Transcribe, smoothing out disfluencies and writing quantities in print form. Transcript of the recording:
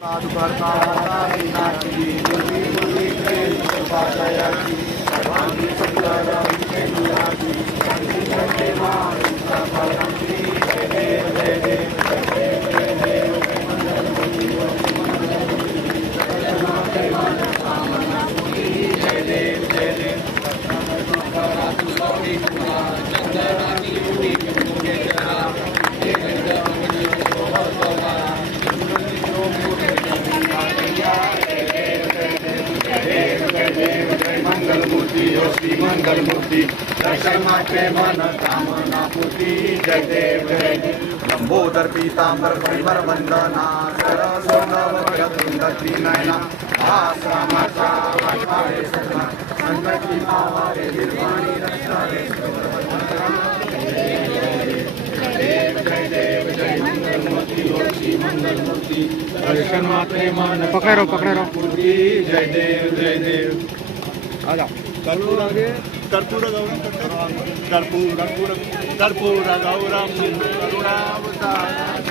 साधु करता विनाची मुली मुली प्रेम कृपादयाची सर्वांगी सुंदर विजयाची संगीते माता परमश्री जय देव जय देव जय देव जय देव जय मंगल मूर्ति जय मन कामना पूरी जय देव जय देव चंद्रानी उड़ी मुझे चला मंगल मूर्ति श्री मंगल मूर्ति दर्शन मात्रे मन कामना पूर्ति जय देव जय देव लंबोदर पीतांबर परिमर वंदना सरस्वती नयना आश्रमाचा वाटवारे सजना संकटी मावारे निर्वाणी रक्षारे जय देव जय मंगल मूर्ति श्री मंगल मूर्ति दर्शन मात्रे मन पकड़े रहो मूर्ति जय देव आजा कर्पूर गौरम कर्पूर गौरम करुणावतार